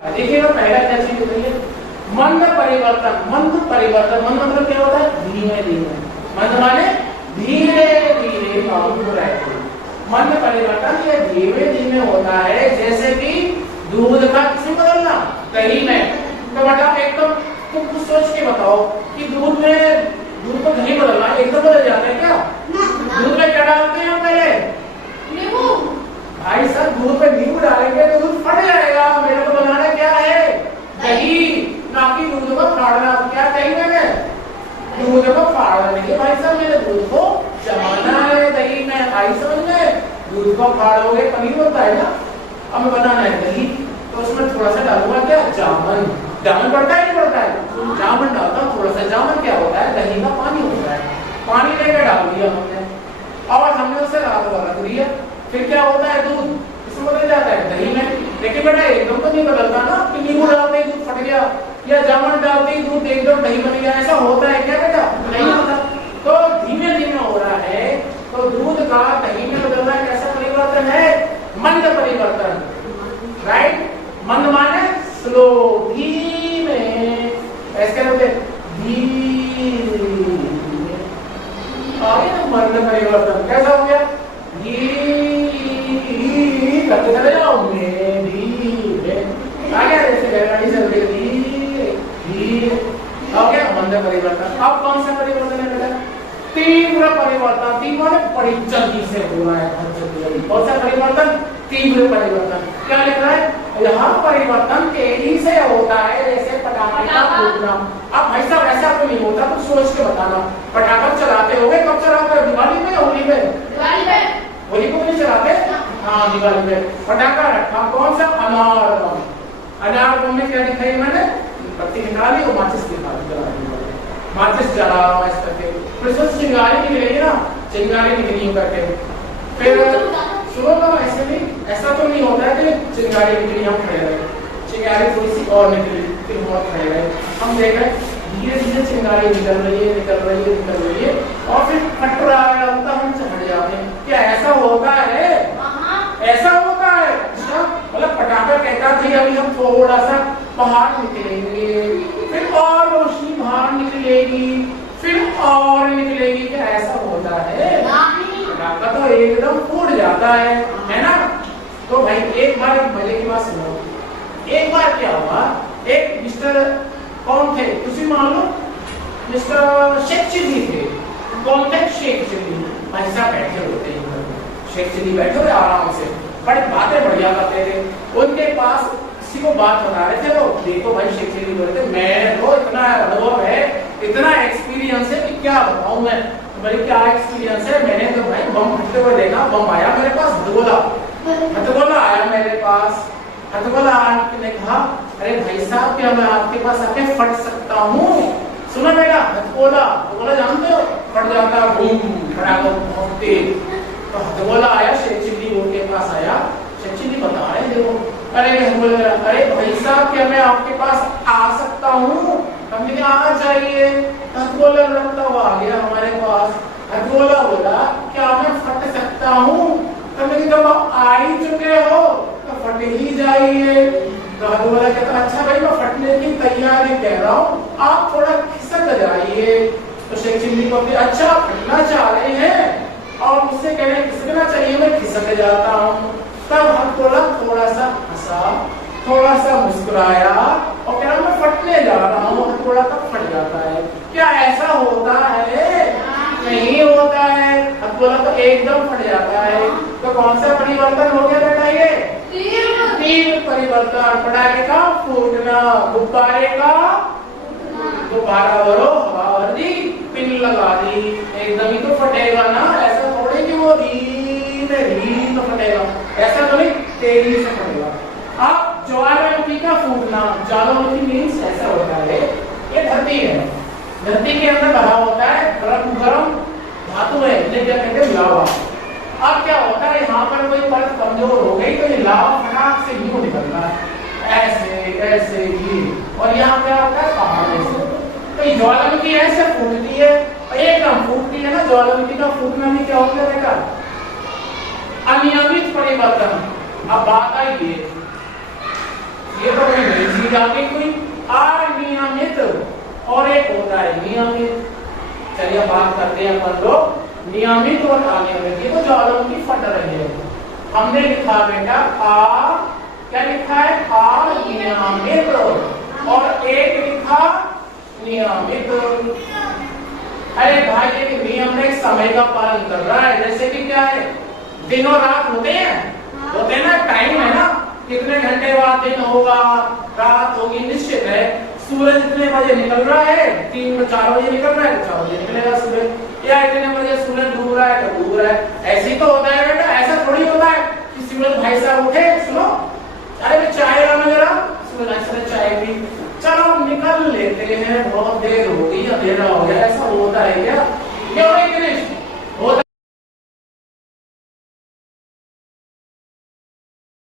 देखिएगा पहला क्या चीज होती है, मंद परिवर्तन। मंद परिवर्तन, मंद मतलब क्या होता है? धीमे धीमे। मंद माने धीरे धीरे काम हो रहा है। मंद परिवर्तन ये धीमे धीमे होता है, जैसे कि दूध का किसी बदलना दही में। तो बेटा एकदम तुम कुछ सोच के बताओ कि दूध को दही बदलना एकदम बदल जाता है क्या? दूध में क्या डालते हैं हम पहले? नींबू। भाई साहब दूध में नींबू डालेंगे तो दूध फट जाएगा। मेरे को बनाना क्या है? दही, ना कि दूध को फाड़ना। क्या कही मैंने? दूध को फाड़ना नहीं भाई साहब, मेरे दूध को जमाना है दही में। भाई समझ में, दूध को फाड़ोगे पनीर बनता है ना। अब बनाना है दही, तो उसमें थोड़ा सा डालूंगा क्या? जामन। जामन पड़ता है नहीं पड़ता है? जामन डालता हूँ थोड़ा सा। जामन क्या होता है? दही का पानी होता है। पानी लेकर डाल दिया हमने और हमने उसे रात भर रख दिया। फिर क्या होता है? दूध इसमें बदल जाता है दही में। लेकिन बेटा एकदम तो नहीं बदलता ना कि नींबू डालते ही दूध फट गया या जामुन डालते ही दूध एकदम दही बन गया। ऐसा होता है क्या बेटा? नहीं होता। तो धीमे धीमे हो रहा है। तो दूध का दही में बदलना कैसा परिवर्तन है? मंद परिवर्तन। राइट? मंद माने स्लो, धीमे। ऐसे होते धीमे। मंद परिवर्तन कैसा हो गया? करते चले जाओ धीरे। आ गया जैसे गाड़ी चल रही धीरे धीरे। हो गया मंद परिवर्तन। अब कौन सा परिवर्तन है बेटा? तीव्र परिवर्तन। तीव्र माने बड़ी जल्दी से हो रहा है, बहुत जल्दी। कौन सा परिवर्तन? तीव्र परिवर्तन। क्या लिख रहा है? यहाँ परिवर्तन तेजी से होता है, जैसे पटाखे का फूटना। अब भाई साहब ऐसा तो नहीं होता, तो सोच के बताना। पटाखा चलाते होगे, कब चलाते हो? दिवाली में या होली में? दिवाली में। होली को नहीं चलाते? हाँ दिवाली में। पटाखा रखा कौन सा? अनार बम। अनार बम में क्या दिखाई मैंने? पत्ती निकाली और माचिस निकाली, माचिस जला इस करके। फिर उसमें चिंगारी निकलेगी ना, चिंगारी निकली करके। फिर सुनो ना, ऐसे नहीं, ऐसा तो नहीं होता है कि चिंगारी निकली हम खड़े रहे, चिंगारी थोड़ी सी और निकली फिर बहुत खड़े रहे। हम देख रहे धीरे धीरे चिंगारी निकल रही है, निकल रही है, निकल रही है और फिर फट रहा है, लगता हम चढ़ जाते हैं। क्या ऐसा होता है? ऐसा होता है। अच्छा, मतलब पटाखा कहता था अभी हम थोड़ा सा बाहर निकलेंगे, फिर और रोशनी बाहर निकलेगी, फिर और निकलेगी। क्या ऐसा होता है? पटाखा तो एकदम फूट जाता है ना। तो भाई एक बार मजे की बात सुनो। एक बार क्या हुआ, एक मिस्टर कौन थे तुसी मान लो, मिस्टर शेख चिल्ली थे। कौन थे? शेख चिल्ली। भाई साहब बैठे होते हैं, शेख चिल्ली बैठे हुए आराम से, बड़ी बातें बढ़िया करते थे। उनके पास किसी को बात बता रहे थे, वो देखो भाई शेख चिल्ली बोलते मेरे को इतना अनुभव है, इतना एक्सपीरियंस है कि क्या बताऊं मैं। भाई क्या एक्सपीरियंस है? मैंने तो भाई बम फटते हुए देखा। बम आया मेरे पास, हथगोला आया मेरे पास। हथगोला ने कहा अरे भाई साहब क्या मैं आपके पास आके फट सकता हूँ? सुनो मेरा हथगोला जानते हो? फट जाता बूम फटाका बहुत तेज। तो हथगोला आया, शेख चिल्ली के पास आया। शेख चिल्ली बता रहे देखो, अरे भाई साहब क्या मैं आपके पास आ सकता हूँ? हमने आना चाहिए। हथगोला लड़ता हुआ आ गया हमारे पास। हथगोला बोला क्या मैं फट सकता हूँ? हमने जब आप आ ही चुके हो तो फट ही जाइए। तो हथगोला कहता अच्छा भाई मैं फटने की तैयारी कह रहा हूँ, आप थोड़ा खिसक जाइए। तो शेख चिल्ली को अच्छा फटना चाह रहे हैं और मुझसे कह रहे खिसकना चाहिए, मैं खिसक जाता हूँ। तब हथगोला थोड़ा सा हंसा, थोड़ा सा मुस्कुराया और कह रहा मैं फटने जा रहा हूँ। हथगोला तब फट जाता है। क्या ऐसा होता है? नहीं होता है। हथगोला तो एकदम फट जाता है। तो कौन सा परिवर्तन हो गया बेटा? ये तीव्र परिवर्तन। पटाखे का फूटना, गुब्बारे का गुब्बारा भरो, हवा भर दी, पिन लगा दी, एकदम ही तो फटेगा ना। ऐसा थोड़ी कि वो धीरे धीरे तो फटेगा, ऐसा तो नहीं तेजी से फटेगा। अब ज्वालामुखी का फूटना, ज्वालामुखी मीन्स ऐसा होता है, ये धरती है, धरती के अंदर भरा होता है गरम धातु है, इन्हें क्या कहते हैं? लावा। अब क्या होता है, यहाँ पर कोई परत कमजोर हो गई तो ये लावा फटाक से यूं निकलता है, ऐसे ऐसे ही। और यहाँ क्या होता है? पहाड़ से। तो ये ज्वालामुखी ऐसे फूटती है, एकदम फूटती है ना। ज्वालामुखी का फूटना भी क्या होता है बेटा? अनियमित परिवर्तन। अब बात आई ये ये तो कोई नई चीज आ गई कोई। अनियमित और एक होता है नियमित। चलिए बात करते हैं अपन लोग नियमित और अनियमित। ये तो ज्वालामुखी फट रही है। हमने लिखा बेटा क्या लिखा है अनियमित और एक लिखा नियमित। अरे भाई ये नियम में समय का पालन कर रहा है। जैसे कि क्या है दिन और रात होते हैं ना, टाइम है ना, कितने घंटे बाद दिन होगा रात होगी निश्चित है। सूरज इतने बजे निकल रहा है 3-4 बजे निकल रहा है तो 4 बजे निकलेगा सूरज, या इतने बजे सूरज डूब रहा है तो डूब रहा है। ऐसे ही तो होता है बेटा। ऐसा थोड़ी होता है कि सूरज भाई साहब उठे सुनो अरे मैं चाय लाना जरा, सूरज अच्छा चाय पी चलो निकल लेते हैं बहुत देर हो गई अंधेरा हो गया। ऐसा होता है क्या? क्यों नहीं